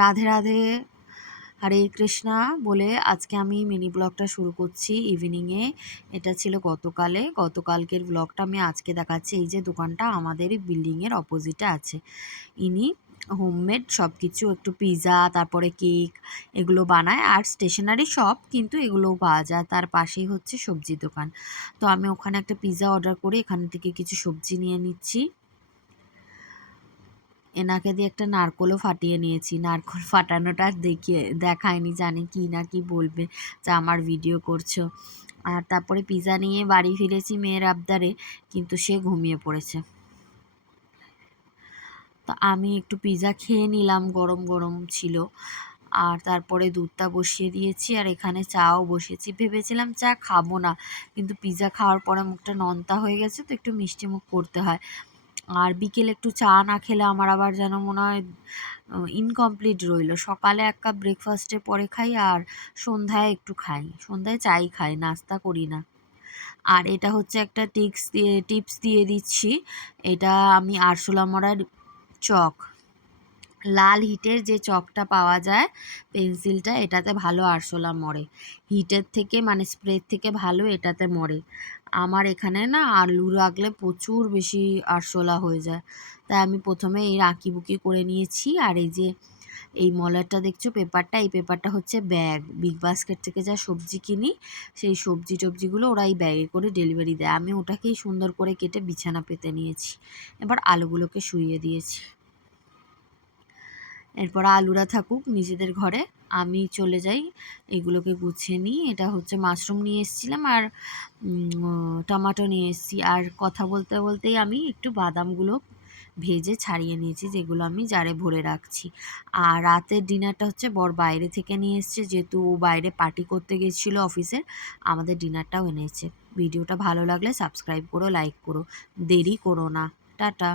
রাধে রাধে, হরে কৃষ্ণা বলে আজকে আমি মিনি ব্লগটা শুরু করছি ইভিনিংয়ে। এটা ছিল গতকালকের ব্লগটা আমি আজকে দেখাচ্ছি। এই যে দোকানটা আমাদের বিল্ডিংয়ের অপোজিটে আছে। ইনি হোমমেড সব কিছু, একটু পিৎজা, তারপরে কেক এগুলো বানায়, আর স্টেশনারি শপ কিন্তু এগুলোও পাওয়া যায়। তার পাশেই হচ্ছে সবজি দোকান। তো আমি ওখানে একটা পিৎজা অর্ডার করে এখান থেকে কিছু সবজি নিয়ে নিচ্ছি। এনাকে দিয়ে একটা নারকোলও ফাটিয়ে নিয়েছি। নারকোল ফাটানোটা দেখায়নি, জানি কি না কি বলবে যে আমার ভিডিও করছো। আর তারপরে পিৎজা নিয়ে বাড়ি ফিরেছি মেয়ের আবদারে, কিন্তু সে ঘুমিয়ে পড়েছে। তো আমি একটু পিৎজা খেয়ে নিলাম, গরম গরম ছিল। আর তারপরে দুধটা বসিয়ে দিয়েছি, আর এখানে চাও বসিয়েছি। ভেবেছিলাম চা খাবো না, কিন্তু পিৎজা খাওয়ার পরে মুখটা নোনতা হয়ে গেছে, তো একটু মিষ্টি মুখ করতে হয়। আর বিকেলে একটু চা না খেলে আমার আবার যেন মনে হয় ইনকমপ্লিট রইল। সকালে এক কাপ ব্রেকফাস্টের পরে খাই, আর সন্ধ্যায় একটু খাই। সন্ধ্যায় চাই খাই, নাস্তা করি না। আর এটা হচ্ছে একটা টিপস দিয়ে দিচ্ছি। এটা আমি আরশোলা মরার চক, লাল হিটের যে চকটা পাওয়া যায়, পেন্সিলটা, এটাতে ভালো আরশোলা মরে। হিটের থেকে মানে স্প্রের থেকে ভালো এটাতে মরে। আমার এখানে না আলু রাখলে প্রচুর বেশি আরশোলা হয়ে যায়, তাই আমি প্রথমে এই আঁকিবুকি করে নিয়েছি। আর এই যে এই মলারটা দেখছো, পেপারটা, এই পেপারটা হচ্ছে ব্যাগ। বিগ বাস্কেট থেকে যা সবজি কিনি, সেই টবজিগুলো ওরা এই ব্যাগে করে ডেলিভারি দেয়। আমি ওটাকেই সুন্দর করে কেটে বিছানা পেতে নিয়েছি। এবার আলুগুলোকে শুইয়ে দিয়েছি। এরপর আলুরা থাকুক নিজেদের ঘরে, আমি চলে যাই এগুলোকে গুছিয়ে নিই। এটা হচ্ছে মাশরুম নিয়ে এসেছিলাম, আর টমেটো নিয়ে এসেছি। আর কথা বলতে বলতেই আমি একটু বাদামগুলো ভেজে ছাড়িয়ে নিয়েছি, যেগুলো আমি জারে ভরে রাখছি। আর রাতের ডিনারটা হচ্ছে বর বাইরে থেকে নিয়ে এসছে, যেহেতু ও বাইরে পার্টি করতে গেছিলো অফিসের। আমাদের ডিনারটাও এনেছে। ভিডিওটা ভালো লাগলে সাবস্ক্রাইব করো, লাইক করো, দেরি করো না। টাটা।